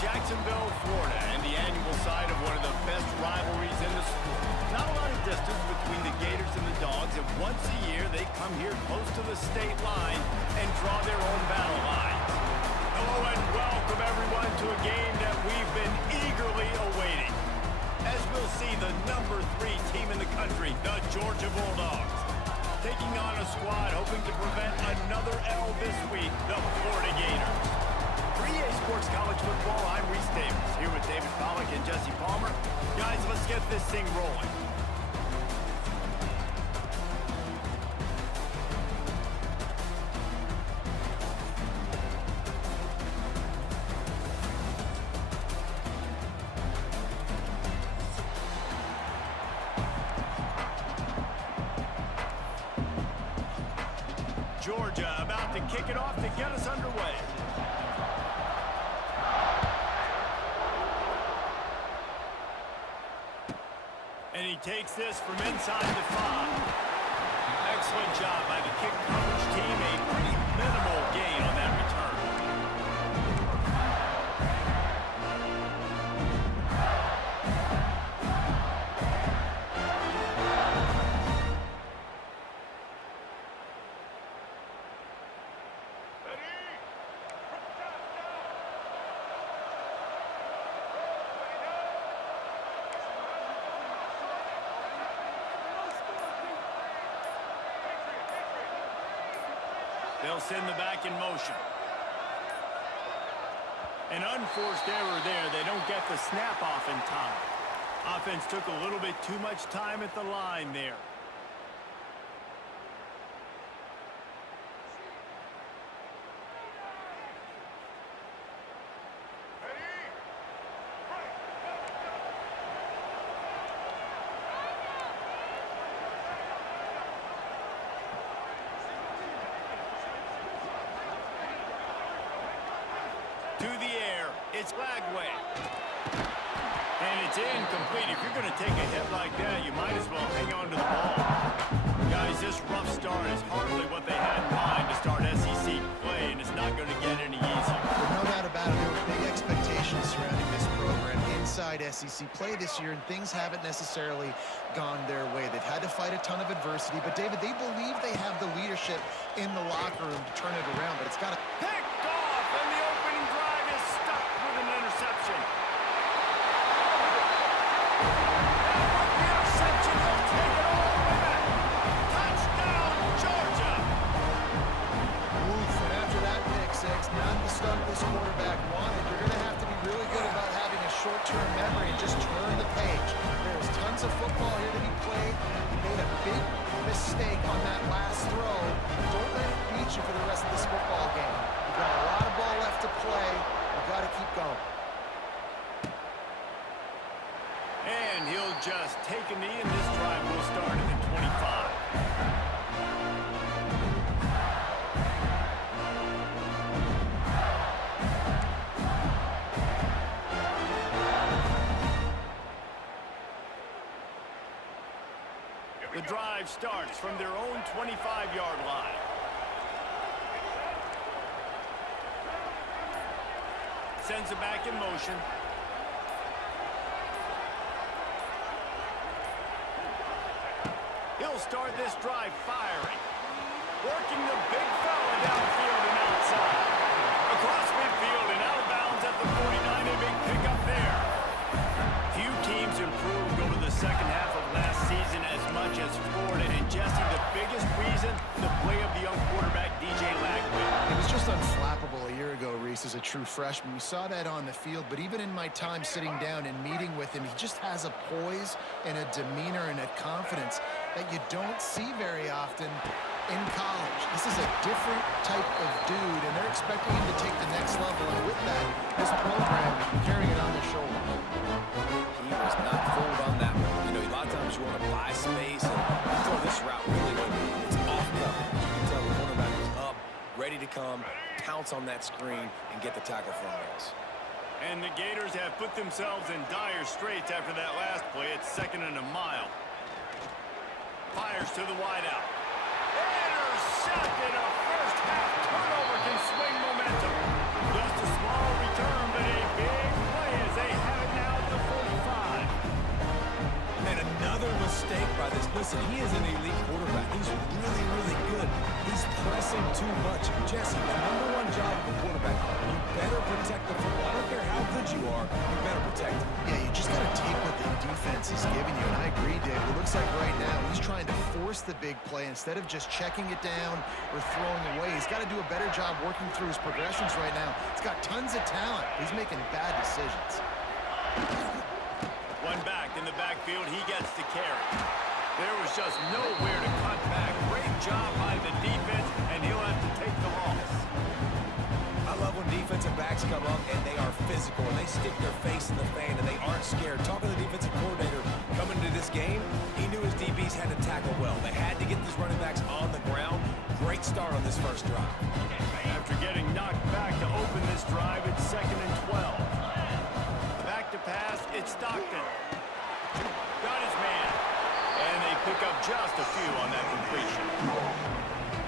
Jacksonville, Florida, and the annual side of one of the best rivalries in the sport. Not a lot of distance between the Gators and the Dogs, and once a year they come here close to the state line and draw their own battle lines. Hello and welcome everyone to a game that we've been eagerly awaiting. As we'll see the number 3 team in the country, the Georgia Bulldogs, taking on a squad hoping to prevent another L this week, the Florida Gators. For EA Sports College Football, I'm Reese Davis, here with David Pollack and Jesse Palmer. Guys, let's get this thing rolling. Georgia about to kick it off to get us underway. And he takes this from inside the 5. Excellent job by the kick coverage team. A pretty minimal gain on that return. They'll send the back in motion. An unforced error there. They don't get the snap off in time. Offense took a little bit too much time at the line there. To the air, it's Lagway. And it's incomplete. If you're going to take a hit like that, you might as well hang on to the ball. Guys, this rough start is hardly what they had in mind to start SEC play, and it's not going to get any easier. No doubt about it, there were big expectations surrounding this program inside SEC play this year, and things haven't necessarily gone their way. They've had to fight a ton of adversity, but David, they believe they have the leadership in the locker room to turn it around, but it's got to... Picked off, and the opening drive is stuck with an interception. Interception, they'll take it all the way back. Touchdown, Georgia. Oof, and after that pick six, not the start this quarterback wanted. You're going to have to be really good about having a short-term memory and just turn the page. There's tons of football here to be played. You made a big mistake on that last throw. Don't let it beat you for the rest of this football game. You've got a lot of ball left to play. You've got to keep going. And he'll just take a knee, and this drive will start at the 25. The drive starts from their own 25-yard line. Sends it back in motion. He'll start this drive firing. Working the big fella downfield and outside. Across midfield and out of bounds at the 49. A big pickup there. Few teams improved over the second half of last season as much as Florida. And Jesse, the biggest reason, the play of the young quarterback, DJ Lagway. It was just unflappable a year ago, Reese, as a true freshman. We saw that on the field, but even in my time sitting down and meeting with him, he just has a poise and a demeanor and a confidence that you don't see very often in college. This is a different type of dude, and they're expecting him to take the next level, and with that, this program carrying it on their shoulders. He was not fooled on that one. You know, a lot of times you want to buy space, and throw this route really good. It's off cover. You can tell the quarterback is up, ready to come, pounce on that screen, and get the tackle from us. And the Gators have put themselves in dire straits after that last play. It's 2nd and a mile. Fires to the wideout. Intercepted. A first half turnover can swing momentum. Just a small return, but a big Listen, he is an elite quarterback. He's really, really good. He's pressing too much. Jesse, the #1 job of a quarterback, you better protect the football. I don't care how good you are, you better protect it. Yeah, you just got to take what the defense is giving you, and I agree, David. It looks like right now he's trying to force the big play instead of just checking it down or throwing away. He's got to do a better job working through his progressions right now. He's got tons of talent. He's making bad decisions. One back in the backfield, he gets the carry. There was just nowhere to cut back. Great job by the defense, and he'll have to take the loss. I love when defensive backs come up and they are physical and they stick their face in the fan and they aren't scared. Talking to the defensive coordinator coming into this game, he knew his DBs had to tackle well. They had to get these running backs on the ground. Great start on this first drive. After getting knocked back to open this drive, it's 2nd and 12. Back to pass, it's Stockton. Got his man. And they pick up just a few on that completion.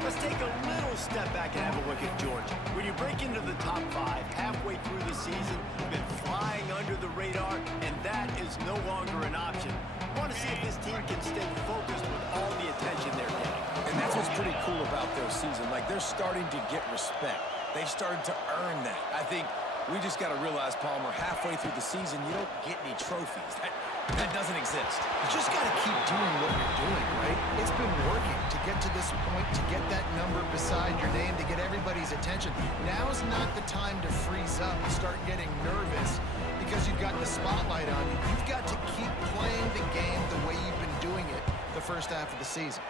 Let's take a little step back and have a look at Georgia. When you break into the top 5 halfway through the season, you've been flying under the radar, and that is no longer an option. I want to see if this team can stay focused with all the attention they're getting. And that's what's pretty cool about their season. Like, they're starting to get respect. They've started to earn that. I think we just got to realize, Palmer, halfway through the season, you don't get any trophies. That doesn't exist. You just got to keep doing what you're doing, right? It's been working to get to this point, to get that number beside your name, to get everybody's attention. Now's not the time to freeze up and start getting nervous because you've got the spotlight on you. You've got to keep playing the game the way you've been doing it the first half of the season.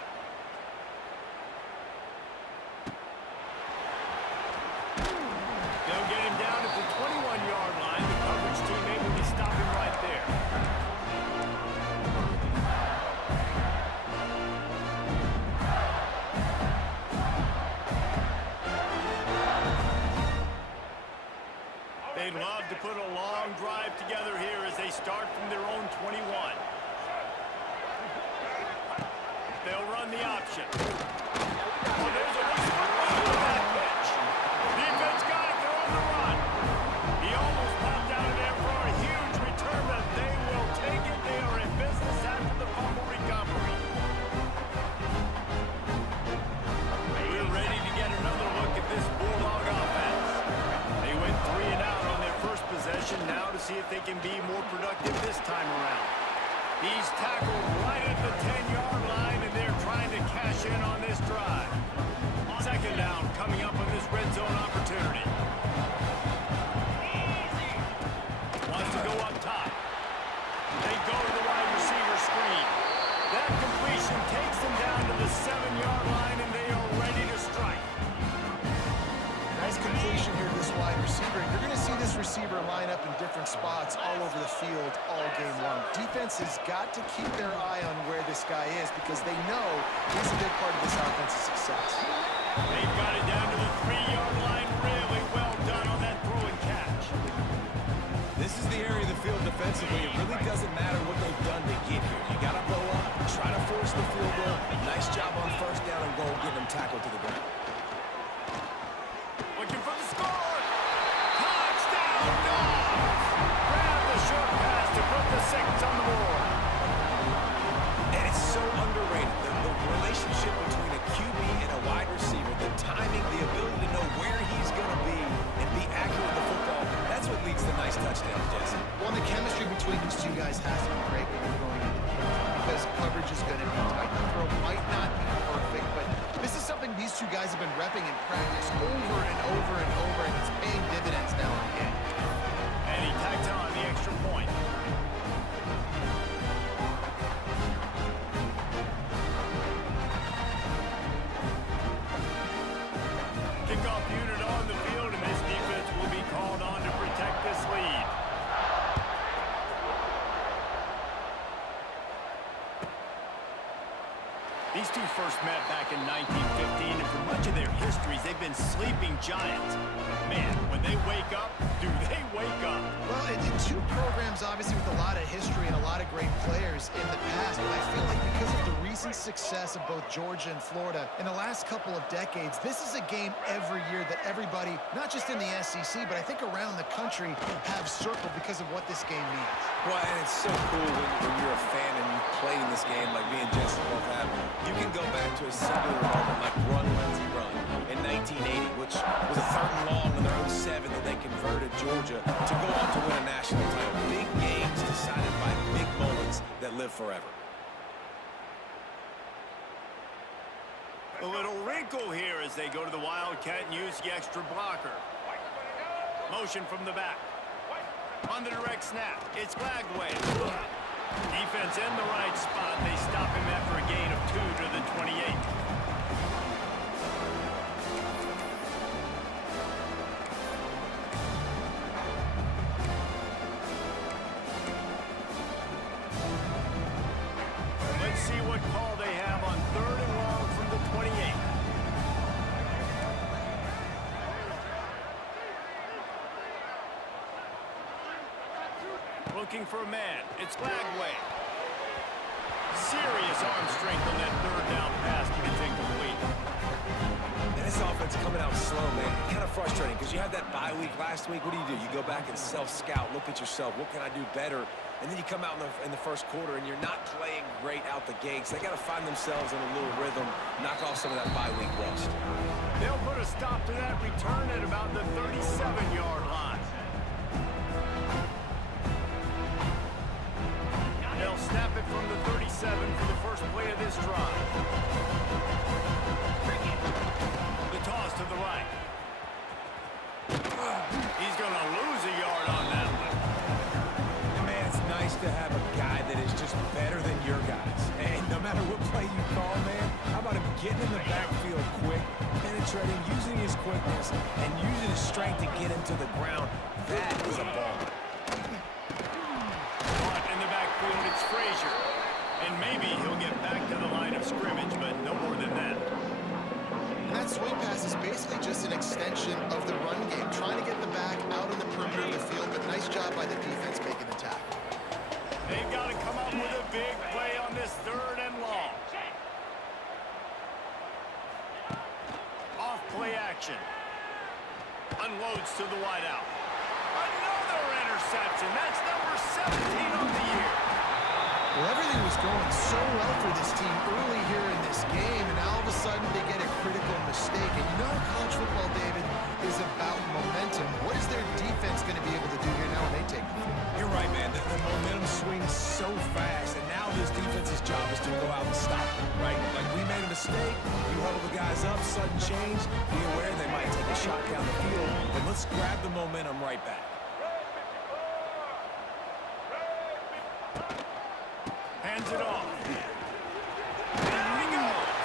They'll get him down at the 21-yard line. The coverage team able to stop him right there. They'd love to put a long drive together here as they start from their own 21. They'll run the option. Oh, there's a whistle on that pitch. Defense got it. They're on the run. He almost popped out of there for a huge return, but they will take it. They are in business after the fumble recovery. We're ready to get another look at this Bulldog offense. They went 3 and out on their first possession. Now to see if they can be more productive this time around. He's tackled right at the 10-yard line, and they're trying to cash in on this drive. 2nd down coming up on this red zone opportunity. Wants to go up top. They go to the wide receiver screen. That completion takes them down to the 7-yard line, and they are ready to strike. Nice completion here to this wide receiver. You're going to see this receiver line up in different spots all over the field all game long. Defense has got to keep their eye on where this guy is because they know he's a big part of this offense's success. They've got it down to the 3-yard line. Really well done on that throw and catch. This is the area of the field defensively. It really doesn't matter what they've done to get here. You got to blow up, try to force the field goal. Nice job on 1st down and goal, getting them tackled to the ground. Looking for the score. Touchdown, Dogs! Grab the short pass to put the 6 on the board. And it's so underrated. The relationship between a QB and a wide receiver, the timing, the ability to know where he's going to be and be accurate with the football, that's what leads to nice touchdowns, Jesse. Well, the chemistry between these two guys has to be great when you're going into the game because coverage is going to be tight. The throw might not be perfect, but this is something these two guys have been repping in practice over and over and over, and it's paying dividends now and again. And he tacks on the extra point. Kickoff unit on the field, and this defense will be called on to protect this lead. These two first met back in 1915, and for much of their histories, they've been sleeping giants. But man, when they wake up, do they wake up? Well, two programs, obviously, with a lot of history and a lot of great players in the past, but I feel like because of the recent success of both Georgia and Florida in the last couple of decades, this is a game every year that everybody, not just in the SEC, but I think around the country, have circled because of what this game means. Well, and it's so cool when you're a fan and you played in this game like me and Jesse both have. You can go back to a singular moment like Run, Lindsey, Run in 1980, which was a 3rd and long in their own 7 that they converted Georgia to go on to win a national title. Big games decided by big moments that live forever. A little wrinkle here as they go to the Wildcat and use the extra blocker. Motion from the back. On the direct snap, it's Glagway. Defense in the right spot. They stop him after a gain of 2 to the 28. Let's see what call they have on 3rd and long from the 28. Looking for a man. It's Glagway. Serious arm strength on that 3rd down pass, but it's incomplete. And this offense coming out slow, man. Kind of frustrating because you had that bye week last week. What do? You go back and self-scout, look at yourself. What can I do better? And then you come out in the first quarter and you're not playing great out the gates. They got to find themselves in a little rhythm, knock off some of that bye week rust. They'll put a stop to that return at about the 37-yard line. They'll snap it from the 37 for the first play of this drive. The toss to the right. He's going to lose a yard on that one. And man, it's nice to have a guy that is just better than your guys. And no matter what play you call, man, how about him getting in the backfield quick, penetrating, using his quickness, and using his strength to get him to the ground. That is a ball. It's Frazier. And maybe he'll get back to the line of scrimmage, but no more than that. And that swing pass is basically just an extension of the run game, trying to get the back out on the perimeter of the field, but nice job by the defense making the tackle. They've got to come up with a big play on this 3rd and long. Off play action. Unloads to the wideout. Another interception. That's number 17 on the year. Well, everything was going so well for this team early here in this game, and all of a sudden they get a critical mistake. And you know college football, David, is about momentum. What is their defense going to be able to do here now when they take the field? You're right, man. The momentum swings so fast, and now this defense's job is to go out and stop them, right? Like, we made a mistake, you huddle the guys up, sudden change, be aware they might take a shot down the field, and let's grab the momentum right back. Hands it off. There he goes.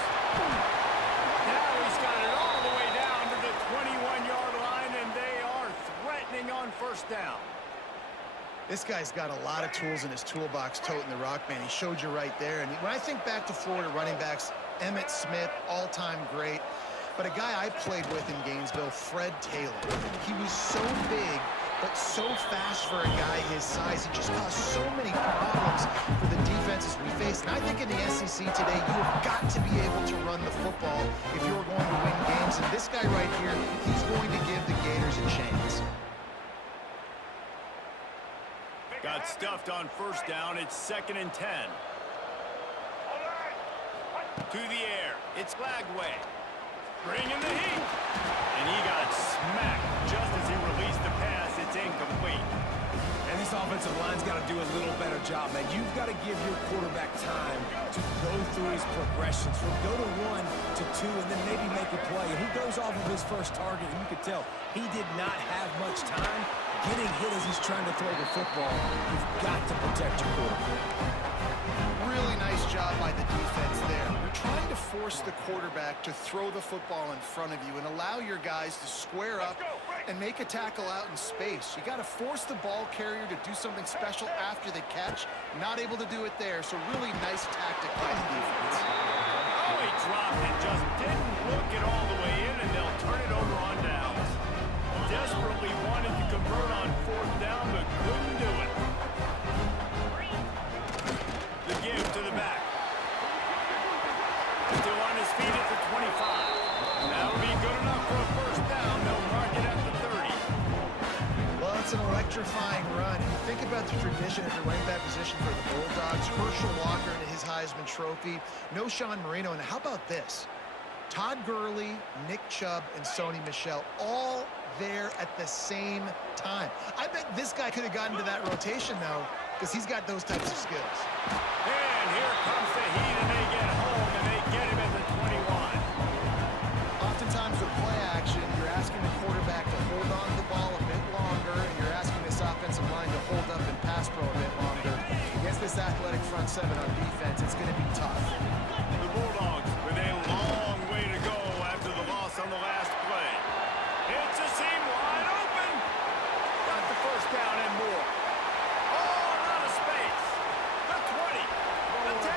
Now he's got it all the way down to the 21-yard line, and they are threatening on 1st down. This guy's got a lot of tools in his toolbox toting the rock, man. He showed you right there. And when I think back to Florida running backs, Emmitt Smith, all-time great. But a guy I played with in Gainesville, Fred Taylor. He was so big, but so fast for a guy his size. He just caused so many problems for the defenses we face. And I think in the SEC today, you have got to be able to run the football if you're going to win games. And this guy right here, he's going to give the Gators a chance. Got stuffed on 1st down. It's 2nd and 10. To the air. It's Glagway. Bringing the heat. And he got smacked just as he released the pass. It's incomplete. And this offensive line's got to do a little better job, man. You've got to give your quarterback time to go through his progressions from go to 1 to 2 and then maybe make a play. And he goes off of his first target, and you could tell he did not have much time getting hit as he's trying to throw the football. You've got to protect your quarterback. Really nice job by the defense there. You're trying to force the quarterback to throw the football in front of you and allow your guys to square up and make a tackle out in space. You got to force the ball carrier to do something special after the catch. Not able to do it there, so really nice tactic by the defense. Oh, he dropped it, just didn't look it all the way in, and they'll turn it over on downs. Desperately wanted to convert on 4th down, but couldn't do it. electrifying run. And you think about the tradition at the running back position for the Bulldogs. Herschel Walker into his Heisman Trophy. No Sean Marino. And how about this? Todd Gurley, Nick Chubb, and Sony Michel all there at the same time. I bet this guy could have gotten to that rotation, though, because he's got those types of skills. And here comes the heat, and they get home, and they get him at the 21. Oftentimes with play action, you're asking the quarterback to hold on to the ball a bit longer, and you're asking this offensive line to hold up and pass pro a bit longer. Against this athletic front seven on defense, it's going to be tough. The Bulldogs with a long way to go after the loss on the last play. It's a seam wide open. Got the first down and more. All out of space. The 20. The 10.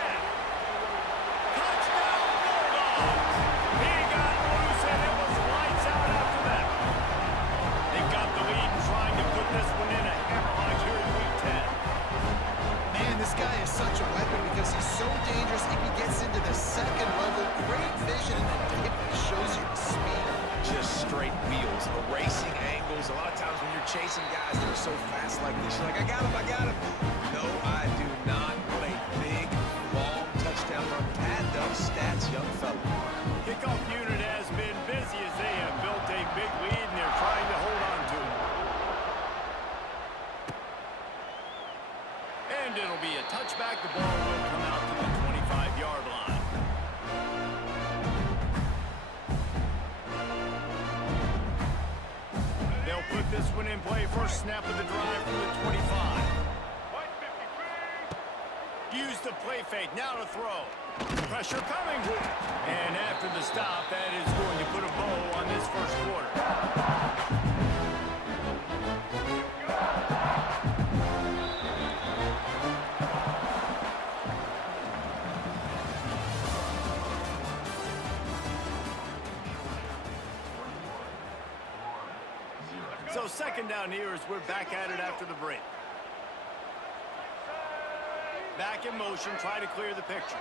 Touchdown Bulldogs. He got loose and it was lights out after that. They got the lead and trying to put this one in a hammerlock here in week 10. Man, this guy is such a weapon because he's so dangerous if he gets into the second level. Great vision, and then David shows you the speed. Just straight wheels, erasing angles. A lot of times when you're chasing guys that are so fast like this, you're like, I got him, I got him. No, I do not. What a big, long touchdown run. Pad those stats, young fella. Kickoff unit has been busy as they have built a big lead and they're trying to hold on to it. And it'll be a touchback. The ball will come out to the 25-yard line. They'll put this one in play. First snap of the drive from the 25. Use the play fake. Now to throw. Pressure coming. And after the stop, that is going to put a bow on this first quarter. So second down here as we're back at it after the break. Back in motion, try to clear the picture.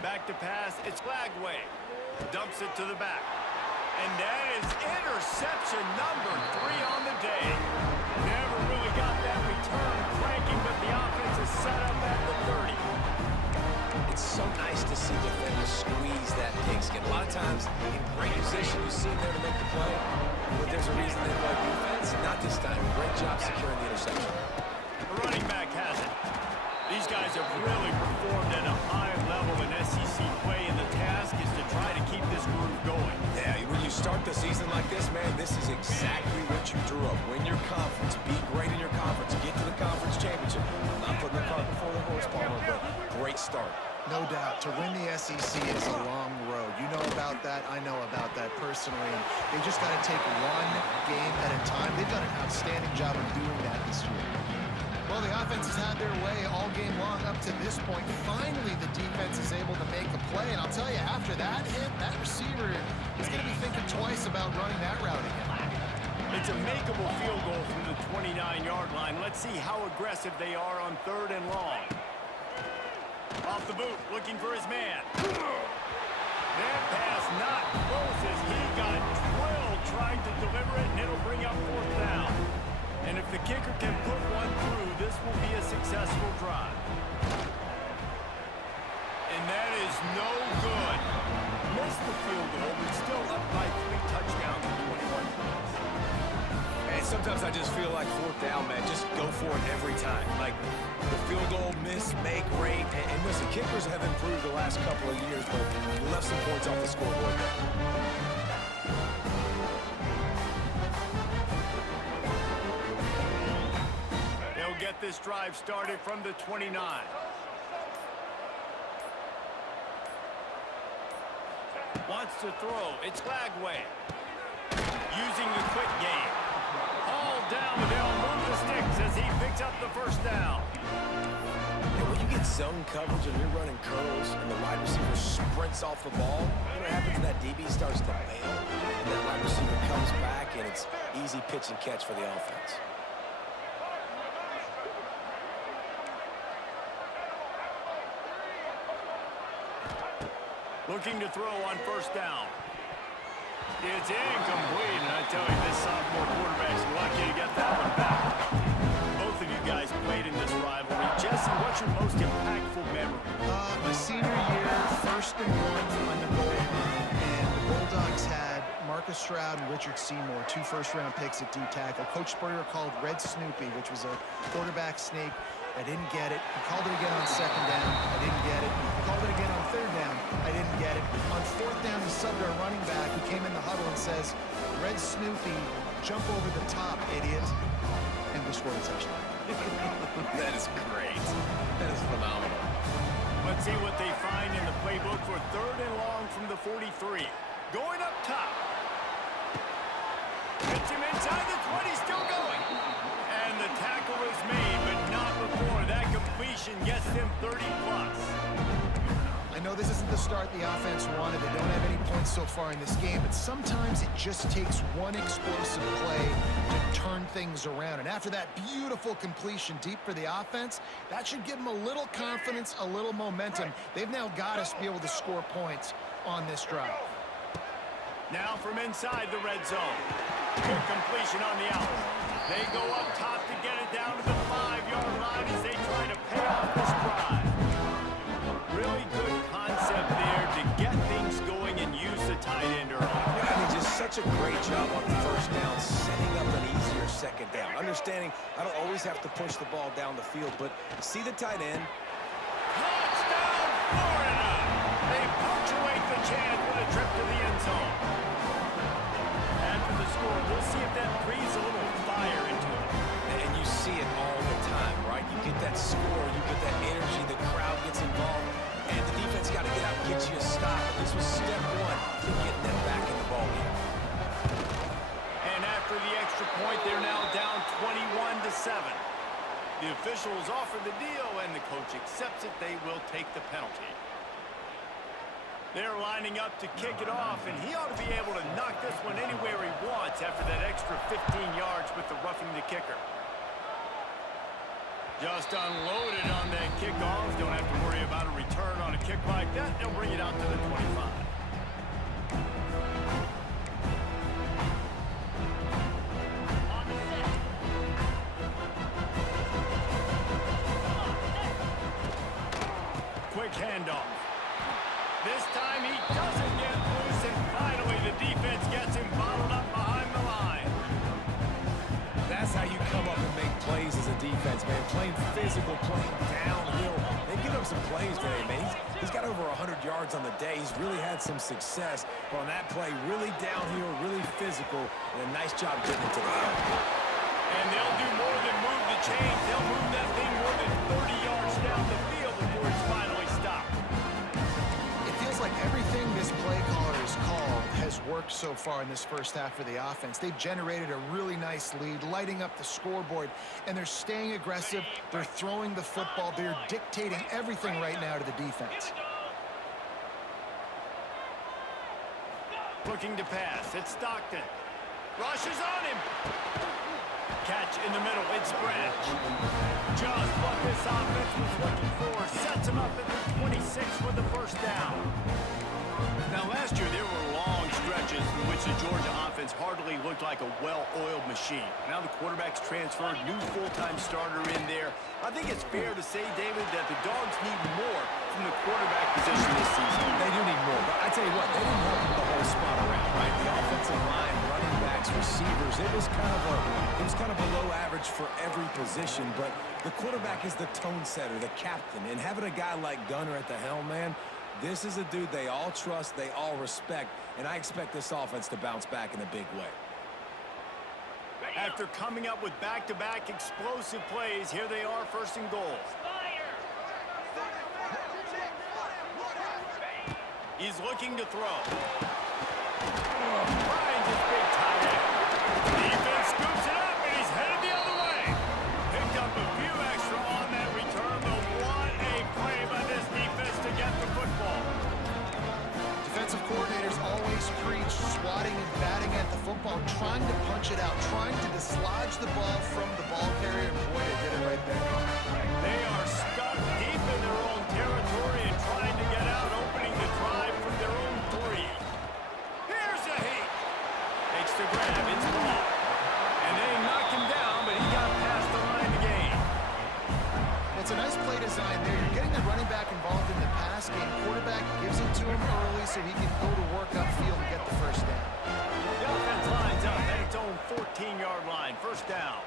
Back to pass, it's Flagway. Dumps it to the back. And that is interception number 3 on the day. Never really got that return cranking, but the offense is set up at the 30. It's so nice to see defenders squeeze that pigskin. A lot of times, in great position, you see them there to make the play, but there's a reason they play defense. Not this time. Great job securing the interception. The running back has it. These guys have really performed at a high level in SEC play, and the task is to try to keep this groove going. Yeah, when you start the season like this, man, this is exactly what you drew up. Win your conference. Be great in your conference. Get to the conference championship. I'm not putting the cart before the horse, Palmer, but great start. No doubt. To win the SEC is a long road. You know about that. I know about that personally. And they just got to take one game at a time. They've done an outstanding job of doing that this year. Well, the offense has had their way all game long up to this point. Finally, the defense is able to make a play. And I'll tell you, after that hit, that receiver is going to be thinking twice about running that route again. It's a makeable field goal from the 29-yard line. Let's see how aggressive they are on 3rd and long. Off the boot, looking for his man. That pass not close as he got drilled trying to deliver it, and it'll bring up 4th down. And if the kicker can put one through, this will be a successful drive. And that is no good. Missed the field goal, but still up by 3 touchdowns and 21 points. And sometimes I just feel like 4th down, man, just go for it every time. Like, the field goal, miss, make, rate. And listen, kickers have improved the last couple of years, but you left some points off the scoreboard. They'll get this drive started from the 29. Wants to throw. It's Flagway. Using the quick game. All down, they'll move the sticks as he picks up the first down. And when you get zone coverage and you're running curls and the wide receiver sprints off the ball, you know what happens? That DB starts to bail, and that wide receiver comes back, and it's easy pitch and catch for the offense. Looking to throw on 1st down. It's incomplete, and I tell you, this sophomore quarterback's lucky to get that one back. What's your most impactful memory? My senior year, 1st and 1 on the goal line, and the Bulldogs had Marcus Stroud and Richard Seymour, 2 first-round picks at D-tackle. Coach Spurrier called Red Snoopy, which was a quarterback sneak. I didn't get it. He called it again on 2nd down. I didn't get it. He called it again on 3rd down. I didn't get it. On 4th down, he subbed our running back, who came in the huddle and says, Red Snoopy, jump over the top, idiot. And we scored a touchdown. That is great. That is phenomenal. Let's see what they find in the playbook for 3rd and long from the 43. Going up top. Hits him inside the 20, still going. And the tackle is made, but not before. That completion gets them 30-plus. I know this isn't the start the offense wanted. They don't have any points so far in this game, but sometimes it just takes one explosive play to turn things around. And after that beautiful completion deep for the offense, that should give them a little confidence, a little momentum. They've now got us to be able to score points on this drive. Now from inside the red zone. Good completion on the out. They go up top to get it down to the 5-yard line as they try to pay off this drive. Really good concept there to get things going and use the tight end early. Yeah, I mean, just such a great job on the 1st down, setting up an easier 2nd down. Understanding I don't always have to push the ball down the field, but see the tight end. Touchdown, Florida! They punctuate the chance with a trip to the end zone. After the score, we'll see if that breathes a little fire into it. And you see it all the time, right? You get that score, you get that energy, the crowd gets involved, and the defense got to get out and get you a stop. This was step 1 to getting them back in the ballgame. And after the extra point, they're now down 21-7. The officials offer the deal, and the coach accepts it. They will take the penalty. They're lining up to kick it off, and he ought to be able to knock this one anywhere he wants after that extra 15 yards with the roughing the kicker. Just unloaded on that kickoff. Don't have to worry about a return on a kick like that. They'll bring it out to the 25. Quick handoff. This time he doesn't get loose, and finally the defense gets him bottled up behind the line. That's how you come up and make plays as a defense, man. Playing physical, playing downhill. They give him some plays today, man. He's got over 100 yards on the day. He's really had some success. But on that play, really downhill, really physical, and a nice job getting into the help. And they'll do more than move the chains. They'll move that thing more than 30 yards down the field before it's finally stopped. Like everything this play caller has called has worked so far in this 1st half for the offense. They've generated a really nice lead, lighting up the scoreboard, and they're staying aggressive. They're throwing the football. They're dictating everything right now to the defense. Looking to pass. It's Stockton. Rushes on him. Catch in the middle. It's Branch. Just what this offense was looking for. Sets him up at the 26 for the 1st down. Now, last year, there were long stretches in which the Georgia offense hardly looked like a well-oiled machine. Now the quarterback's transferred, new full-time starter in there. I think it's fair to say, David, that the Dogs need more from the quarterback position this season. They do need more, but I tell you what, they didn't hold the whole spot around, right? The offensive line, running backs, receivers, it was kind of below average for every position, but the quarterback is the tone setter, the captain, and having a guy like Gunner at the helm, man, this is a dude they all trust, they all respect, and I expect this offense to bounce back in a big way. After coming up with back-to-back explosive plays, here they are, 1st and goal. He's looking to throw. Finds his big tight end. Defense scoops it up, and he's headed the other way. Picked up a few extra on that return, though what a play by this defense to get the football. Defensive coordinators always preach swatting and batting at the football, trying to punch it out, trying to dislodge the ball from the ball carrier, and boy, they did it right there. They are stuck deep in their own territory and trying to get out, opening the drive from their own 3. Here's a heat. Makes the grab. It's ball. And they knocked him down, but he got past the line to gain. It's It's a nice play design there. You're getting the running back involved in the pass game. Quarterback gives it to him early so he can go to work upfield and get the first down. The offense lines up at its own 14-yard line. First down.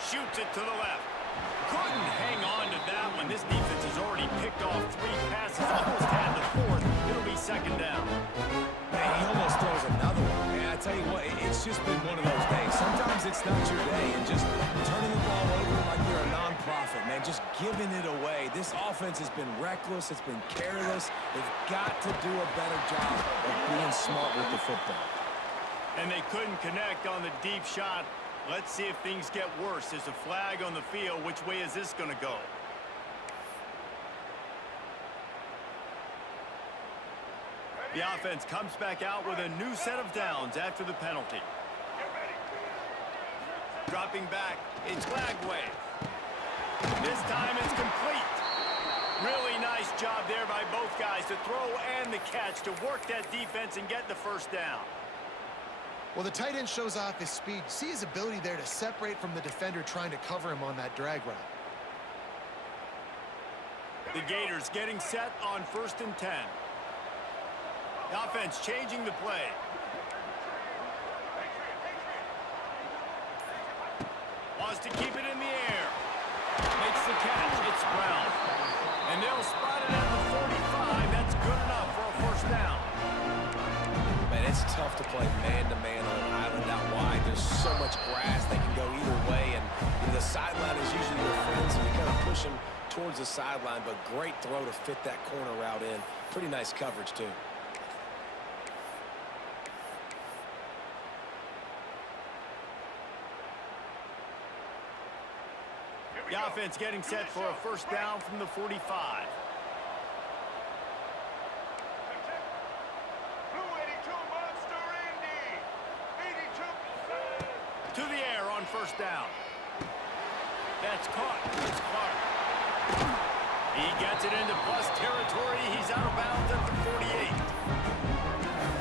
Shoots it to the left. Couldn't hang on to that one. This defense has already picked off 3 passes. Almost had the 4th. It'll be second down. Man, he almost throws another one. Man, I tell you what, it's just been one of those days. Sometimes it's not your day, and just turning the ball over like you're a non-profit, man, just giving it away. This offense has been reckless. It's been careless. They've got to do a better job of being smart with the football. And they couldn't connect on the deep shot. Let's see if things get worse. There's a flag on the field. Which way is this going to go? The offense comes back out with a new set of downs after the penalty. Dropping back, it's Lagway. This time it's complete. Really nice job there by both guys to throw and the catch to work that defense and get the first down. Well, the tight end shows off his speed. See his ability there to separate from the defender trying to cover him on that drag route. The Gators getting set on 1st and 10. The offense changing the play. Wants to keep it in the air. Makes the catch. It's Brown. And they'll spot it at the 45. That's good enough for a first down. Man, it's tough to play man-to-man on an island out wide. There's so much grass. They can go either way. And the sideline is usually your friend, so you kind of push them towards the sideline. But great throw to fit that corner route in. Pretty nice coverage, too. The offense getting set for a first down from the 45. To the air on first down. That's caught. It's Clark. He gets it into plus territory. He's out of bounds at the 48.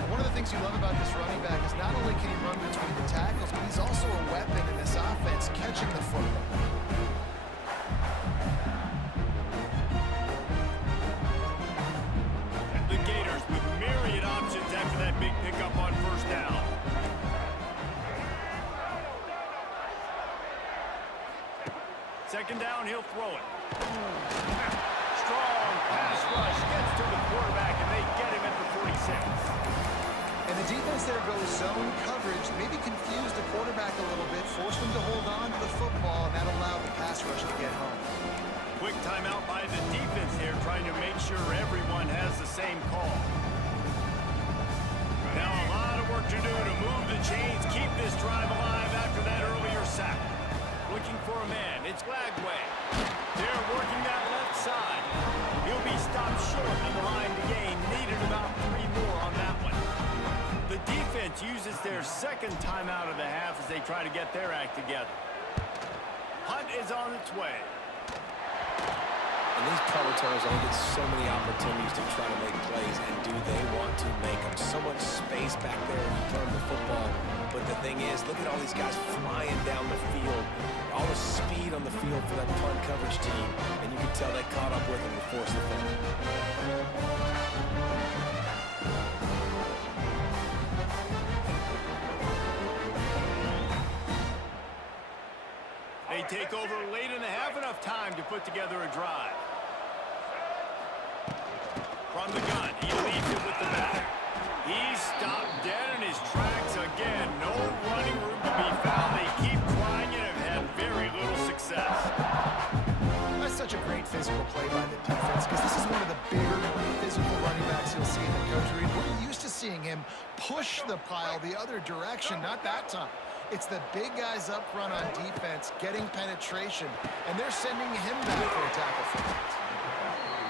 One of the things you love about this running back is not only can he run between the tackles, but he's also a weapon in this offense, catching the football. The Gators with myriad options after that big pickup on first down. Second down, he'll throw it. Strong pass rush gets to the quarterback, and they get him at the 46. And the defense there goes zone coverage, maybe confused the quarterback a little bit, forced him to hold on to the football, and that allowed the pass rush to get home. Quick timeout by the defense here, trying to make sure everyone has the same call. Now a lot of work to do to move the chains, keep this drive alive after that earlier sack. Looking for a man, it's Lagway. They're working that left side. He'll be stopped short of the line to gain. Needed about 3 more on that one. The defense uses their second timeout of the half as they try to get their act together. Hunt is on its way. And these punt returners only get so many opportunities to try to make plays, and do they want to make them? So much space back there when you turn the football. But the thing is, look at all these guys flying down the field. All the speed on the field for that punt coverage team. And you can tell they caught up with them to force the fumble. They take over late in the half, enough time to put together a drive. From the gun, he leads it with the back. He's stopped dead in his tracks again. No running room to be found. They keep trying and have had very little success. That's such a great physical play by the defense, because this is one of the bigger, more physical running backs you'll see in the country. And we're used to seeing him push the pile the other direction, not that time. It's the big guys up front on defense getting penetration, and they're sending him back for a tackle for it.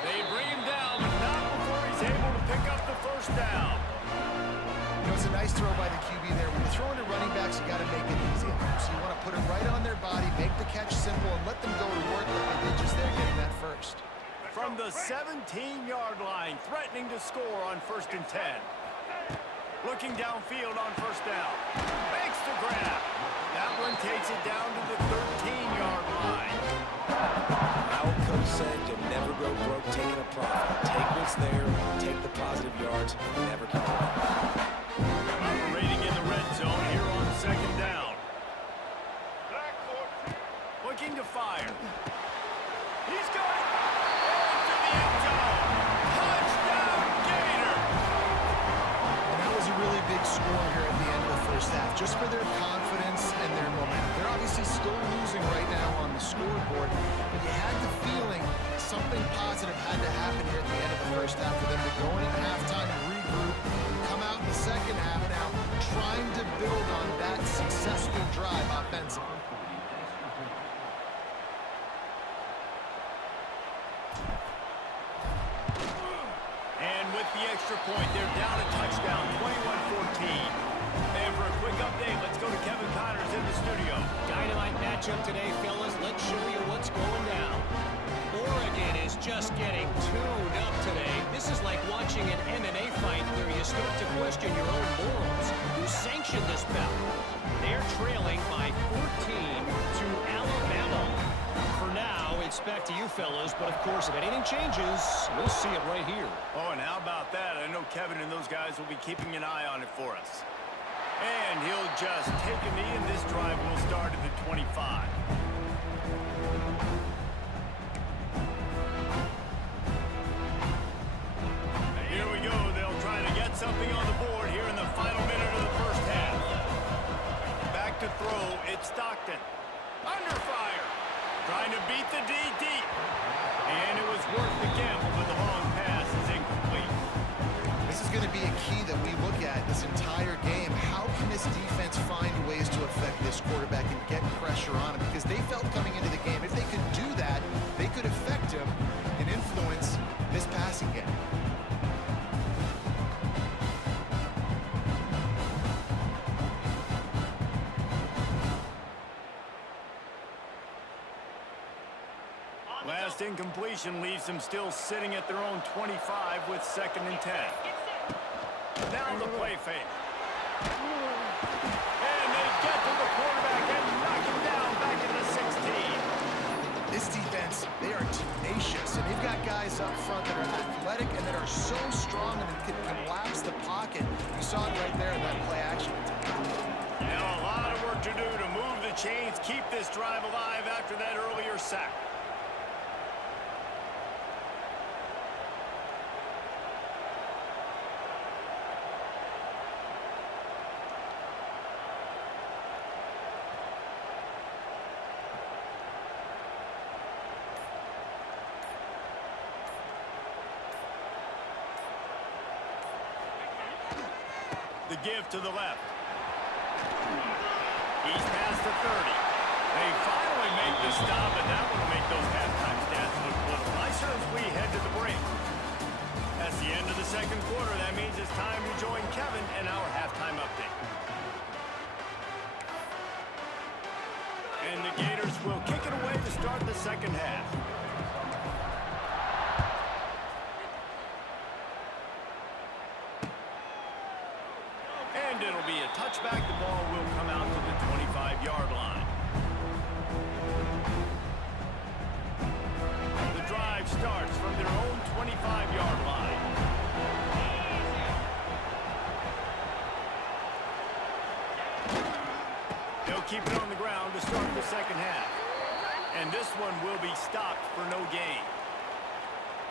They bring him down, but not before he's able to pick up the first down. You know, it's a nice throw by the QB there. When you're throwing to running backs, you got to make it easy on them. So you want to put it right on their body, make the catch simple, and let them go to work like they did just there, getting that first. From the 17-yard line, threatening to score on 1st and 10. Looking downfield on first down. Makes the grab. That one takes it down to the 13-yard line. That will always said, you'll never go broke taking a profit. Take what's there, take the positive yards, and never complain. Operating in the red zone here on second down. Looking to fire. He's got it. Into the end zone. Touchdown, Gator. And that was a really big score here at the end of the first half, just for their confidence and their momentum. They're obviously still losing right now on the scoreboard, but you had the feeling something positive had to happen here at the end of the first half for them to go in at halftime, regroup, come out in the second half now, trying to build on that successful drive offensively. And with the extra point, they're down a touchdown, 21-14. And for a quick update, let's go to Kevin Connors in the studio. Dynamite matchup today, fellas. Let's show you what's going down. Oregon is just getting tuned up today. This is like watching an MMA fight where you start to question your own morals. Who sanctioned this bout? They're trailing by 14 to Alabama. For now, it's back to you fellas, but of course, if anything changes, we'll see it right here. Oh, and how about that? I know Kevin and those guys will be keeping an eye on it for us. And he'll just take a knee, and this drive will start at the 25. Here we go. They'll try to get something on the board here in the final minute of the first half. Back to throw. It's Stockton. Under fire. Trying to beat the D deep. And it was worth the gamble, but the long pass is incomplete. This is going to be a key that we look at this entire game. How can this defense find ways to affect this quarterback and get pressure on him? Because they felt coming into the game, if they could do that, they could affect him and influence this passing game. Last incompletion leaves them still sitting at their own 25 with 2nd and 10. Now the play fake. And they get to the quarterback and knock him down back at the 16. This defense, they are tenacious, and they've got guys up front that are athletic and that are so strong and can collapse the pocket. You saw it right there in that play action. Now a lot of work to do to move the chains, keep this drive alive after that earlier sack. The give to the left. He's past the 30. They finally make the stop, and that will make those halftime stats look a little nicer as we head to the break. That's the end of the second quarter. That means it's time to join Kevin in our halftime update. And the Gators will kick it away to start the second half. And it'll be a touchback. The ball will come out to the 25-yard line. The drive starts from their own 25-yard line. They'll keep it on the ground to start the second half. And this one will be stopped for no gain.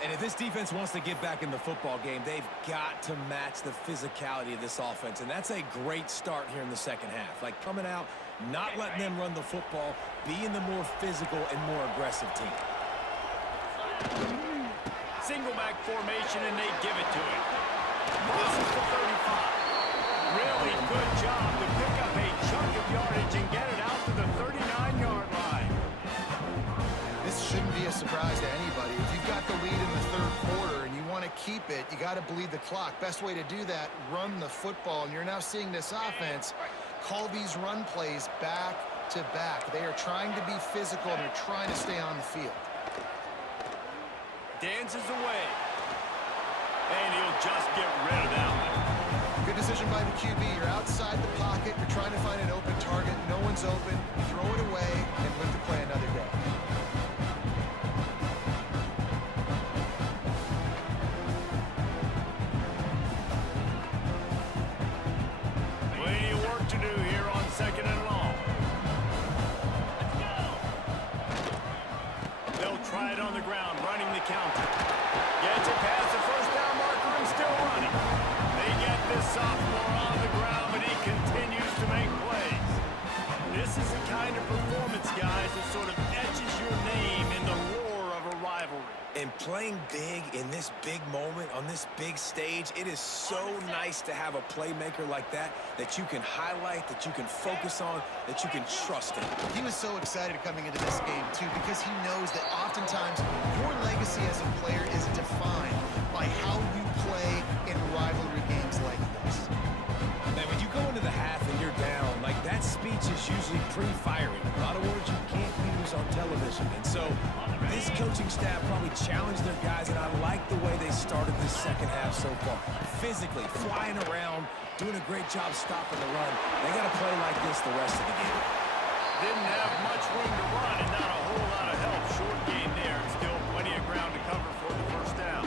And if this defense wants to get back in the football game, they've got to match the physicality of this offense. And that's a great start here in the second half. Like coming out, not letting them run the football, being the more physical and more aggressive team. Single back formation, and they give it to him. This is the 35. Really good job to pick up a chunk of yardage and get it out to the 39-yard line. This shouldn't be a surprise to anybody. If you've got the lead in the third quarter and you want to keep it, you got to bleed the clock. Best way to do that, run the football. And you're now seeing this offense call these run plays back to back. They are trying to be physical, and they're trying to stay on the field. Dances away. And he'll just get rid of that one. Good decision by the QB. You're outside the pocket. You're trying to find an open target. No one's open. You throw it away and live to play another day. This is the kind of performance, guys, that sort of etches your name in the roar of a rivalry. And playing big in this big moment, on this big stage, it is so nice to have a playmaker like that you can highlight, that you can focus on, that you can trust in. He was so excited coming into this game, too, because he knows that oftentimes your legacy as a player is defined by how you play in rivalry games like this. Man, when you go into the half and you're down, like that speech is usually pretty fiery. A lot of words you can't use on television. And so this coaching staff probably challenged their guys, and I like the way they started this second half so far. Physically, flying around, doing a great job stopping the run. They got to play like this the rest of the game. Didn't have much room to run and not a whole lot of help. Short game there. Still plenty of ground to cover for the first down.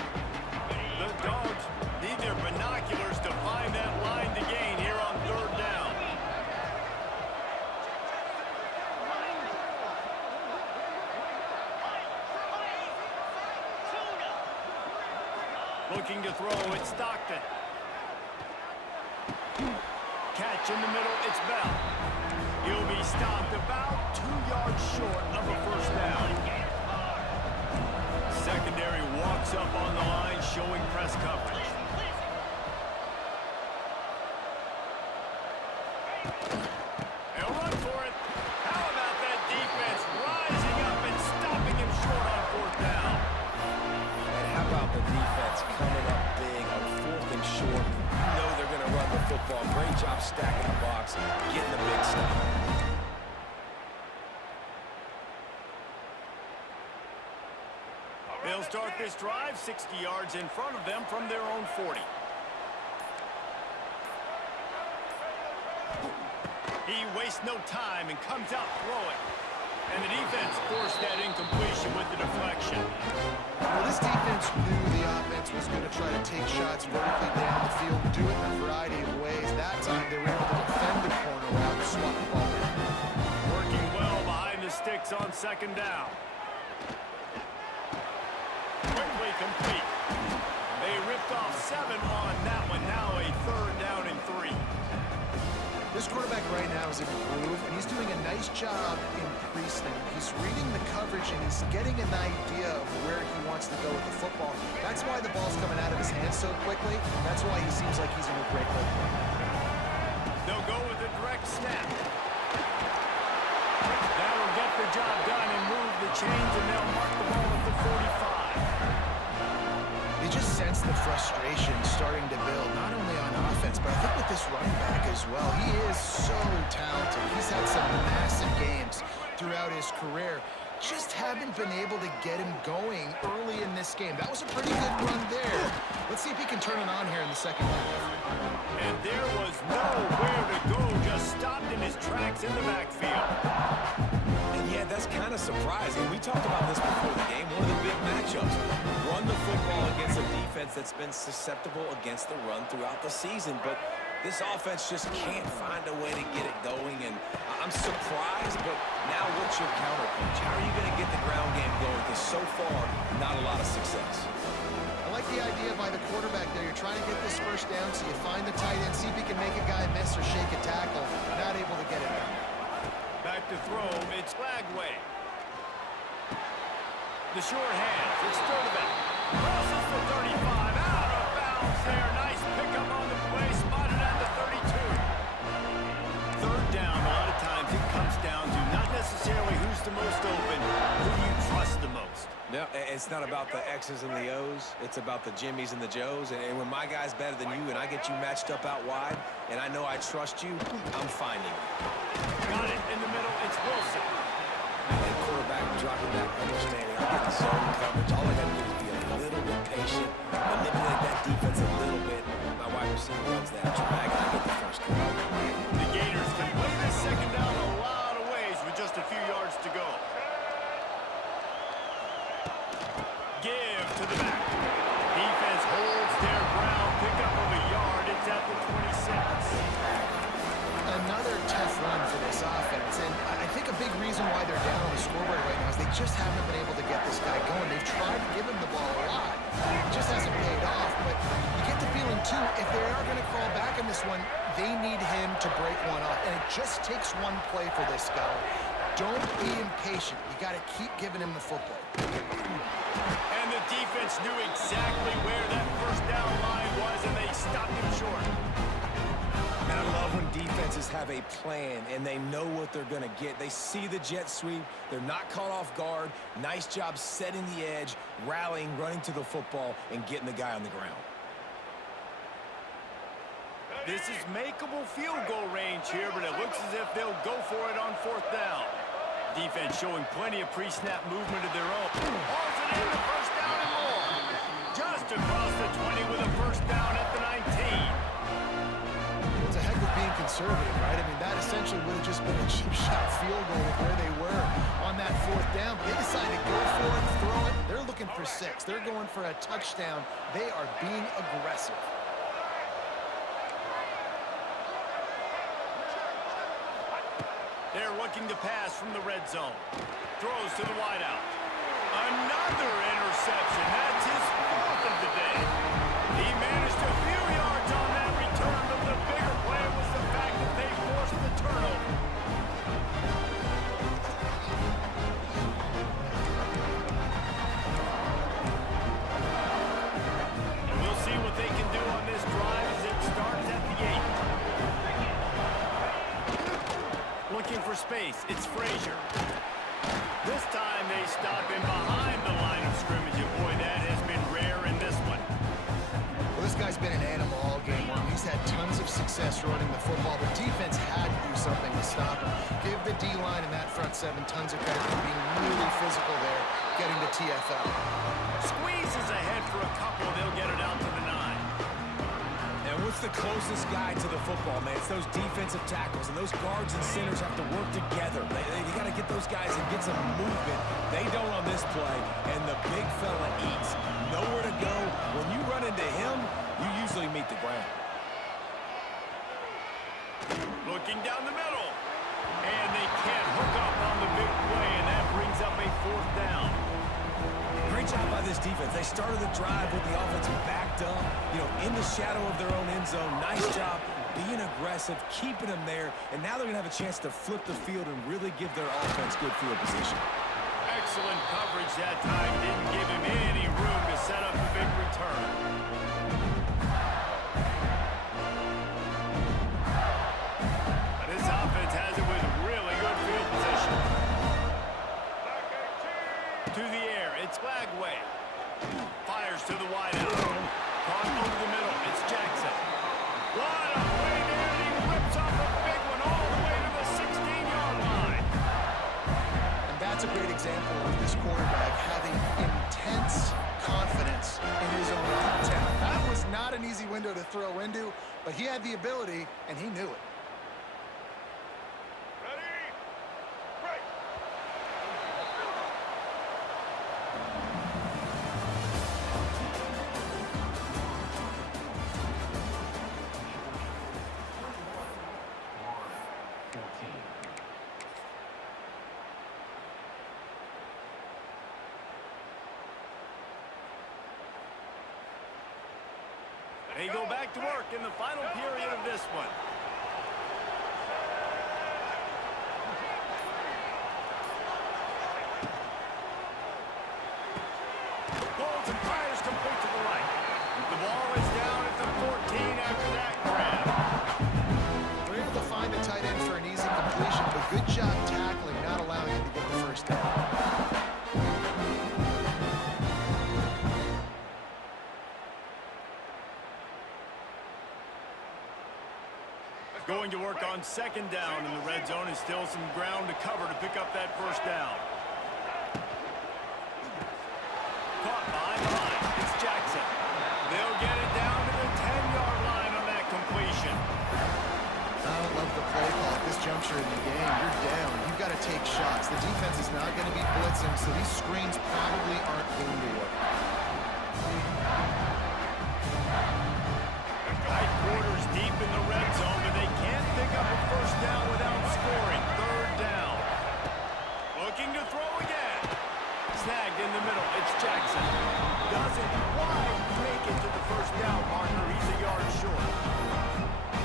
The Dogs need their binoculars to find that line to gain here on third down. Looking to throw, it's Stockton. Catch in the middle, it's Bell. He'll be stopped about 2 yards short of a first down. Secondary walks up on the line, showing press coverage. They'll run for it. How about that defense rising up and stopping him short on fourth down? And how about the defense coming up big on fourth and short? You know they're going to run the football. Great job stacking the box, getting the big stop. They'll start this drive 60 yards in front of them from their own 40. He wastes no time and comes out throwing. And the defense forced that incompletion with the deflection. Well, this defense knew the offense was going to try to take shots vertically down the field and do it in a variety of ways. That time they were able to defend the corner route and swap the ball in. Working well behind the sticks on second down. Quickly complete. They ripped off 7 on that one. Now a third down and 3. This quarterback right now is in a groove, and he's doing a nice job in pre-snap. He's reading the coverage, and he's getting an idea of where he wants to go with the football. That's why the ball's coming out of his hands so quickly. That's why he seems like he's in a great place. They'll go with a direct snap. That'll get the job done and move the chains, and they'll mark the ball at the 45. You just sense the frustration starting to build, not only on offense, but I think with this running back as well. He is so talented. He's had some massive games throughout his career. Just haven't been able to get him going early in this game. That was a pretty good run there. Let's see if he can turn it on here in the second half. And there was nowhere to go, just stopped in his tracks in the backfield. And yeah, that's kind of surprising. We talked about this before the game. One of the big matchups. Run the football against a defense that's been susceptible against the run throughout the season. But this offense just can't find a way to get it going. And I'm surprised, but now what's your counterpunch? How are you going to get the ground game going? Because so far, not a lot of success. I like the idea by the quarterback there. You're trying to get this first down, so you find the tight end, see if he can make a guy miss or shake a tackle. Not able to get it done. Back to throw, it's Flagway. The short hands, it's Sturdivant. Crosses the 35, out of bounds there. Nice pickup on the play, spotted at the 32. Third down, a lot of times it comes down to not necessarily who's the most open, who you trust the most. No, it's not about the X's and the O's. It's about the Jimmys and the Joes. And when my guy's better than you and I get you matched up out wide and I know I trust you, I'm finding you. Got it in the middle, it's Wilson. And quarterback dropping back, understanding I'm getting zone coverage. All I got to do is be a little bit patient, manipulate that defense a little bit. My wide receiver runs that drag, and I get the first down. The Gators can play this second down a lot of ways with just a few yards to go. Give to the back. Defense holds their ground, pick up of a yard. It's at the 26. Another tough run for this offense, and I think a big reason why they're down on the scoreboard right now is they just haven't been able to get this guy going. They've tried to give him the ball a lot. It just hasn't paid off, but you get the feeling, too, if they are going to crawl back in this one, they need him to break one off. And it just takes one play for this guy. Don't be impatient. You got to keep giving him the football. And the defense knew exactly where that first down line was, and they stopped him short. And I love when defenses have a plan and they know what they're going to get. They see the jet sweep. They're not caught off guard. Nice job setting the edge, rallying, running to the football, and getting the guy on the ground. This is makeable field goal range here, but it looks as if they'll go for it on fourth down. Defense showing plenty of pre-snap movement of their own. Hauls it in, the first down and more. Just across the 20 with a first down at the 19. It's a heck of being conservative, right? I mean, that essentially would have just been a cheap shot field goal with where they were on that fourth down. But they decided to go for it, throw it. They're looking for 6. They're going for a touchdown. They are being aggressive. They're looking to pass from the red zone. Throws to the wideout. Another interception. That's his 4th of the day. He managed a few yards on that return, but the bigger play was the fact that they forced the turnover. And we'll see what they can do on this drive as it starts at the 8. Looking for space, it's Frazier. This time they stop him behind the line of scrimmage, and boy, that has been rare in this one. Well, this guy's been an animal all game long. He's had tons of success running the football, but defense had to do something to stop him. Give the D-line and that front 7 tons of credit for being really physical there, getting to TFL. Squeezes ahead for a couple, they'll get it out to the 9. And what's the closest guy to the football, man? It's those defensive tackles, and those guards and centers have to work together. They got to get those guys and get some movement. They don't on this play, and the big fella eats. Nowhere to go. When you run into him, you usually meet the ground. Looking down the middle. And they can't hook up on the big play, and that brings up a 4th down. Great job by this defense. They started the drive with the offense backed up, in the shadow of their own end zone. Nice job being aggressive, keeping them there, and now they're going to have a chance to flip the field and really give their offense good field position. Excellent coverage that time. Didn't give him any room to set up a big return. This offense has it with really good field position. To the air, it's Lagway. Fires to the wideout. Caught over the middle, it's Jackson. What a play there, and he rips off a big one all the way to the 16-yard line. And that's a great example of this quarterback having intense confidence in his own talent. That was not an easy window to throw into, but he had the ability, and he knew it. They go back to work in the final period of this one. Holds and fires complete to the right. The ball is down at the 14 after that grab. We're able to find a tight end for an easy completion, but good job tackling, not allowing him to get the first down. Going to work on 2nd down in the red zone, and still some ground to cover to pick up that first down. Caught behind the line. It's Jackson. They'll get it down to the 10-yard line on that completion. I don't love the play call at this juncture in the game. You're down. You've got to take shots. The defense is not going to be blitzing, so these screens probably aren't going to work. Tight quarters deep in the red zone, but they can't pick up a first down without scoring. 3rd down. Looking to throw again. Snagged in the middle. It's Jackson. Doesn't quite make it to the first down marker. He's a yard short.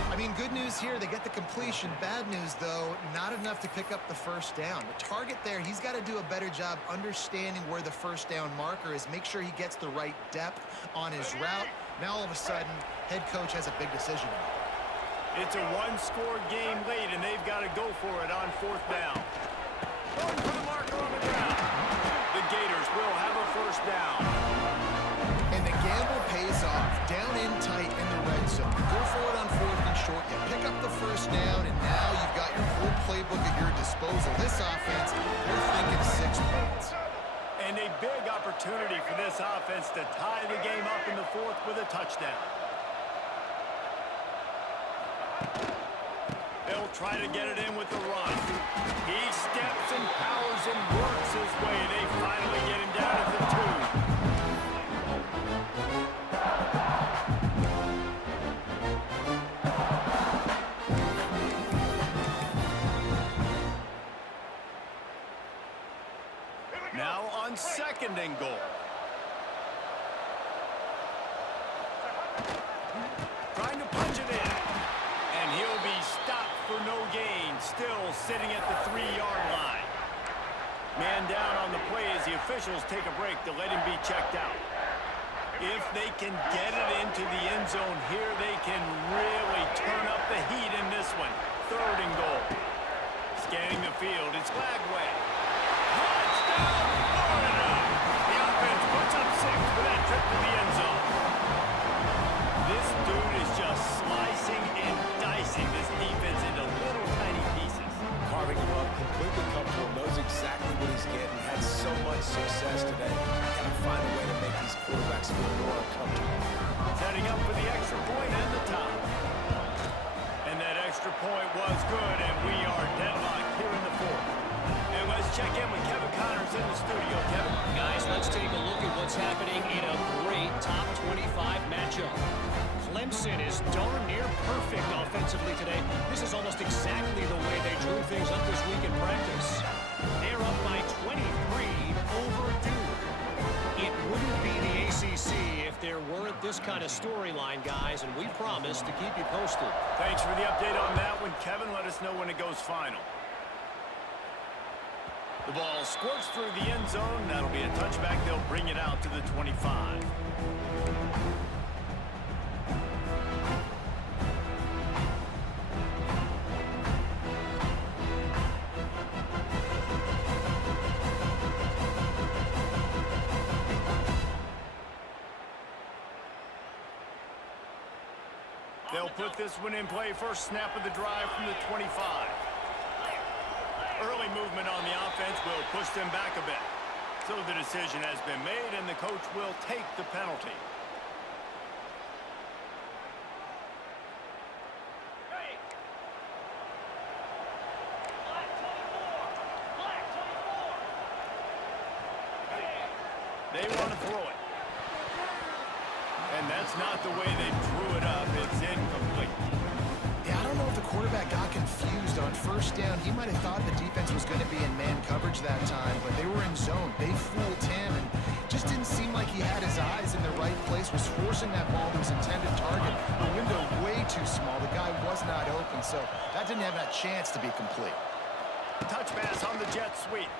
I mean, good news news here. They get the completion. Bad news, though, not enough to pick up the first down. The target there, he's got to do a better job understanding where the first down marker is, make sure he gets the right depth on his route. Now, all of a sudden, head coach has a big decision. It's a one-score game late, and they've got to go for it on fourth down. Going for the marker on the ground. The Gators will have a first down. And the gamble pays off. Down in tight in the red zone. Go for it on fourth and short. You pick up the first down, and now you've got your whole playbook at your disposal. This offense, they're thinking 6 points. And a big opportunity for this offense to tie the game up in the fourth with a touchdown. They'll try to get it in with the run. He steps and powers and works his way. They finally get him down at the 2. Now on second and goal. Trying to punch it in. And he'll be stopped for no gain. Still sitting at the 3-yard line. Man down on the play as the officials take a break to let him be checked out. If they can get it into the end zone here, they can really turn up the heat in this one. Third and goal. Scanning the field, it's Glagway. Touchdown, Florida! The offense puts up 6 for that trip to the end zone. This dude is just slicing and dicing this defense into little tiny pieces. Carving him up, completely comfortable, knows exactly what he's getting, had so much success today. Got to find a way to make these quarterbacks feel more uncomfortable. Setting up for the extra point and the top. And that extra point was good, and we are deadlocked here in the fourth. And let's check in with Kevin Connors in the studio. Kevin. Guys, let's take a look at what's happening in a great top 25 matchup. Clemson is darn near perfect offensively today. This is almost exactly the way they drew things up this week in practice. They're up by 23 over Duke. It wouldn't be the ACC if there weren't this kind of storyline, guys, and we promise to keep you posted. Thanks for the update on that one, Kevin. Let us know when it goes final. The ball squirts through the end zone. That'll be a touchback. They'll bring it out to the 25. They'll put this one in play. First snap of the drive from the 25. Early movement on the offense will push them back a bit. So the decision has been made, and the coach will take the penalty. They want to throw it. And that's not the way they drew it up. It's incomplete. Yeah, I don't know if the quarterback got confused on first down. He might have thought the defense was going to be in man coverage that time, but they were in zone. They fooled him and just didn't seem like he had his eyes in the right place, was forcing that ball to his intended target. The window way too small. The guy was not open, so that didn't have a chance to be complete. Touch pass on the jet sweep.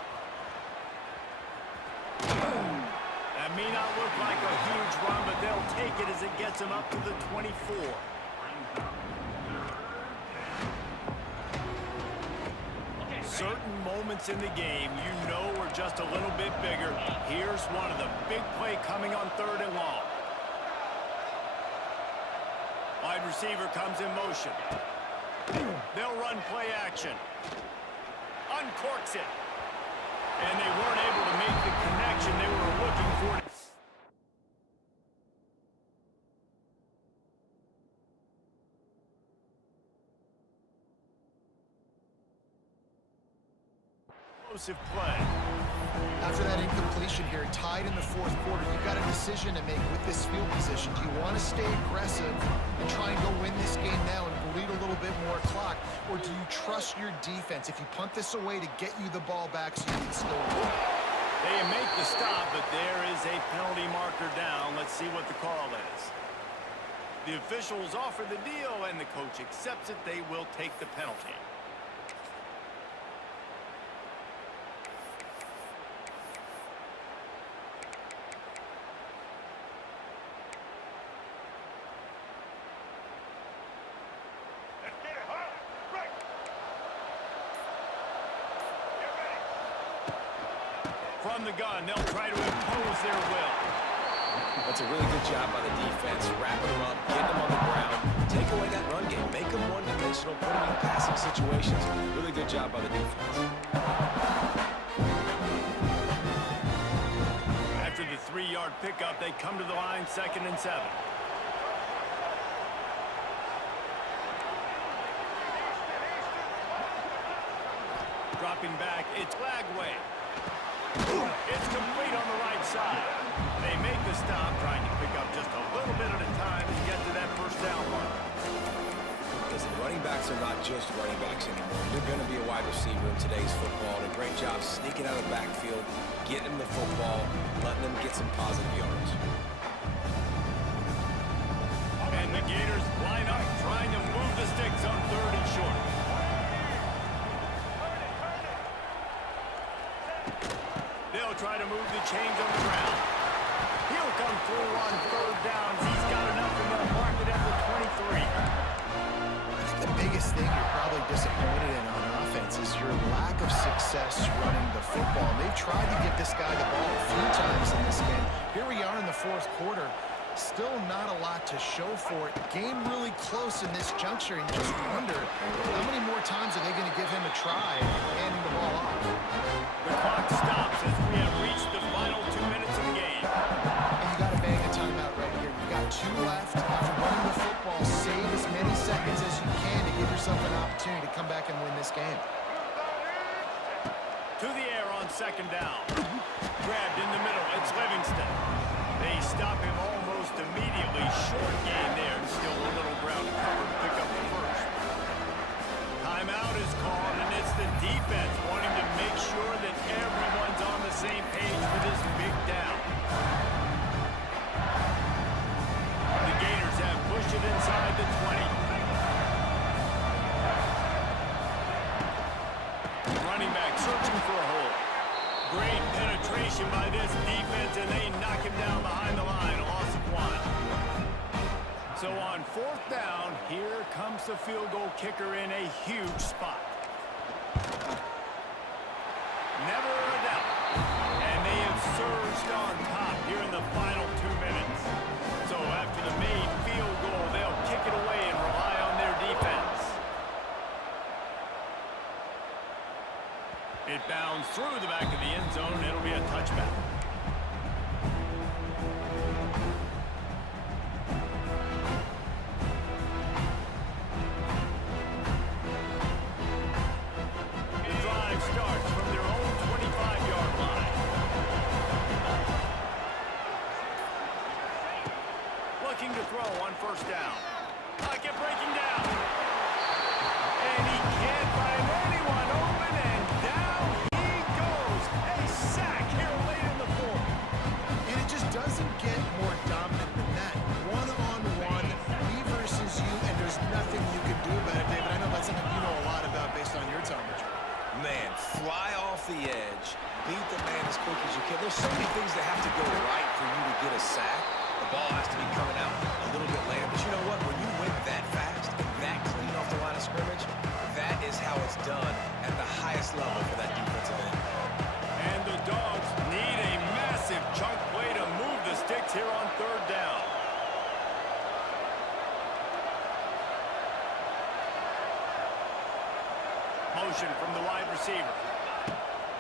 That may not look like a huge run, but they'll take it as it gets them up to the 24. Certain moments in the game you know are just a little bit bigger. Here's one of the big play coming on third and long. Wide receiver comes in motion. They'll run play action. Uncorks it. And they weren't able to make the connection they were looking for. Explosive play. After that incompletion here, tied in the fourth quarter, you've got a decision to make with this field position. Do you want to stay aggressive and try and go win this game now and bleed a little bit more clock, or do you trust your defense if you punt this away to get you the ball back so you can still win? They make the stop, but there is a penalty marker down. Let's see what the call is. The officials offer the deal, and the coach accepts it. They will take the penalty. From the gun, they'll try to impose their will. That's a really good job by the defense. Wrapping them up, getting them on the ground. Take away that run game. Make them one-dimensional, put them in passing situations. Really good job by the defense. After the 3-yard pickup, they come to the line 2nd and 7. Dropping back, it's Lagway. It's complete on the right side. They make the stop, trying to pick up just a little bit at a time to get to that first down mark. Listen, running backs are not just running backs anymore. You're going to be a wide receiver in today's football. And a great job sneaking out of the backfield, getting them the football, letting them get some positive yards. And the Gators line up, trying to move the sticks on 3rd and short. They'll try to move the chains on the ground. He'll come through on 3rd down. He's got enough, and they'll mark it at the 23. I think the biggest thing you're probably disappointed in on offense is your lack of success running the football. They've tried to give this guy the ball a few times in this game. Here we are in the 4th quarter. Still not a lot to show for it. Game really close in this juncture, and you just wonder how many more times are they going to give him a try handing the ball off. The clock stops as we have reached the final 2 minutes of the game. And you got to bang a timeout right here. You've got 2 left. After running the football, save as many seconds as you can to give yourself an opportunity to come back and win this game. To the air on 2nd down. Grabbed in the middle. It's Livingston. They stop him almost immediately. Short gain there, and still a little ground to cover to pick up the first. Timeout is called, and it's the defense wanting to make sure that everyone's on the same page for this big down. The Gators have pushed it inside the 20. Running back searching for a hole. Great penetration by this defense, and they knock him down behind the line. A loss of 1. So on 4th down, here comes the field goal kicker in a huge spot. Never a doubt. And they have surged on top here in the final 2 minutes. So after the made field goal, they'll kick it away and rely on their defense. It bounds through the back of the end zone, and it'll be a touchback. The drive starts from their own 25-yard line. Looking to throw on 1st down. Pocket breaking down. And he can't find anyone open, and down he goes. A sack here late in the 4th. And it just doesn't get more dominant than that. One-on-one, me versus you, and there's nothing you can do about it, David. I know that's something you know a lot about based on your time. Man, fly off the edge, beat the man as quick as you can. There's so many things that have to go right for you to get a sack. The ball has to be coming out a little bit later. But you know what? When you win that fast and that clean off the line of scrimmage, that is how it's done at the highest level for that defensive end. And the Dogs need a massive chunk play to move the sticks here on 3rd down. Motion from the wide receiver.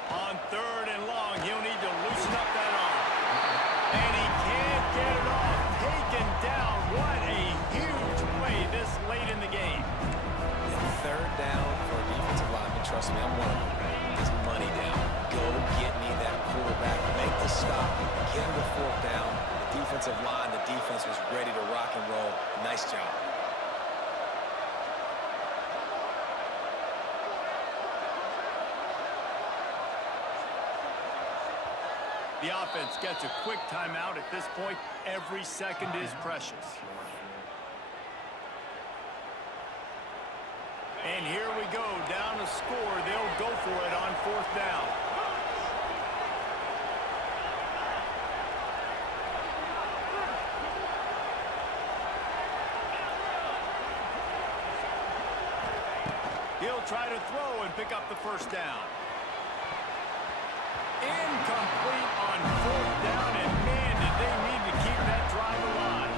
On 3rd and long, he'll need to loosen up that arm. And he can't get it off. Taken down. What a huge play this late in the game. And 3rd down for a defensive lineman, trust me, I'm one of them, is money down. Go get me that quarterback, make the stop, get him to 4th down. The defensive line, the defense was ready to rock and roll. Nice job. The offense gets a quick timeout. At this point, every second is precious. And here we go, down to score. They'll go for it on 4th down. He'll try to throw and pick up the 1st down. Incomplete on 4th down, and man, did they need to keep that drive alive.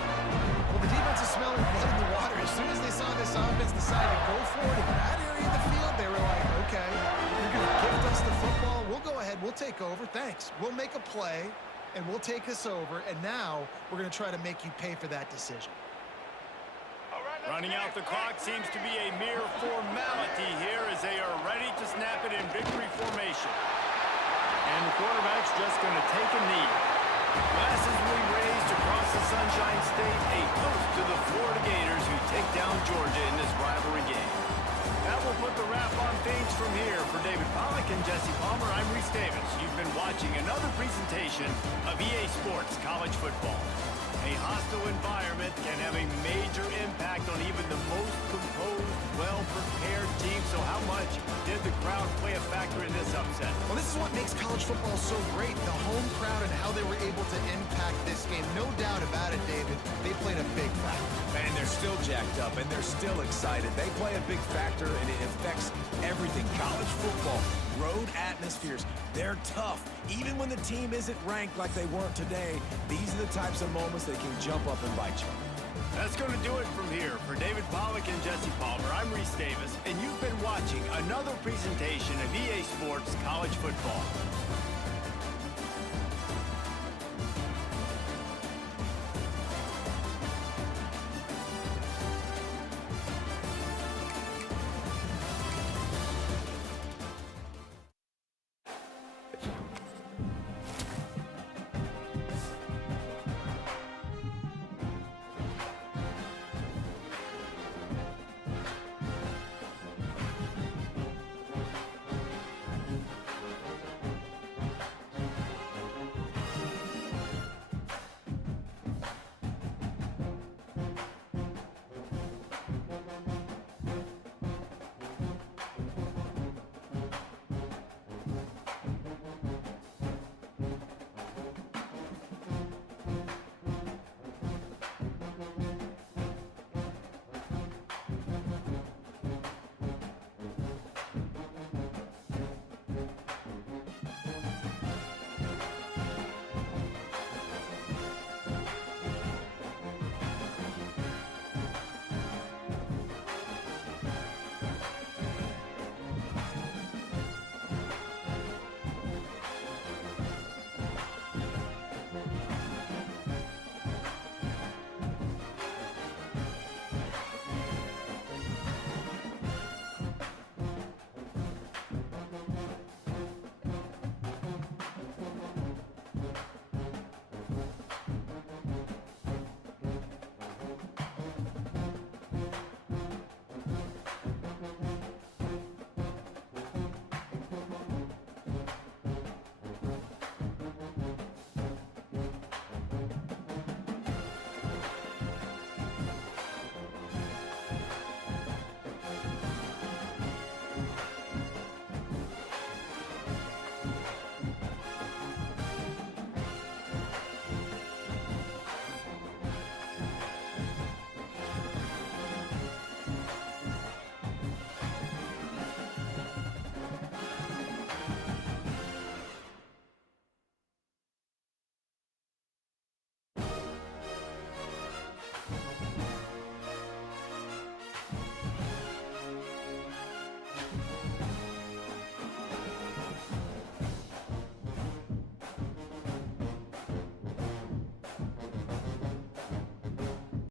Well, the defense is smelling blood in the water. As soon as they saw this offense decide to go for it in that area of the field, they were like, okay, you're going to gift us the football. We'll go ahead. We'll take over. Thanks. We'll make a play, and we'll take us over, and now we're going to try to make you pay for that decision. Running out the clock seems to be a mere formality here as they are ready to snap it in victory formation. And the quarterback's just going to take a knee. Glasses will be raised across the Sunshine State, a toast to the Florida Gators who take down Georgia in this rivalry game. That will put the wrap on things from here. For David Pollack and Jesse Palmer, I'm Reese Davis. You've been watching another presentation of EA Sports College Football. A hostile environment can have a major impact on even the most composed, well-prepared team. So how much did the crowd play a factor in this upset? Well, this is what makes college football so great, the home crowd and how they were able to impact this game. No doubt about it, David. They played a big factor. And they're still jacked up, and they're still excited. They play a big factor, and it affects everything. College football, road atmospheres, they're tough. Even when the team isn't ranked like they weren't today, these are the types of moments that can jump up and bite you. That's going to do it from here. For David Pollack and Jesse Palmer, I'm Reese Davis, and you've been watching another presentation of EA Sports College Football.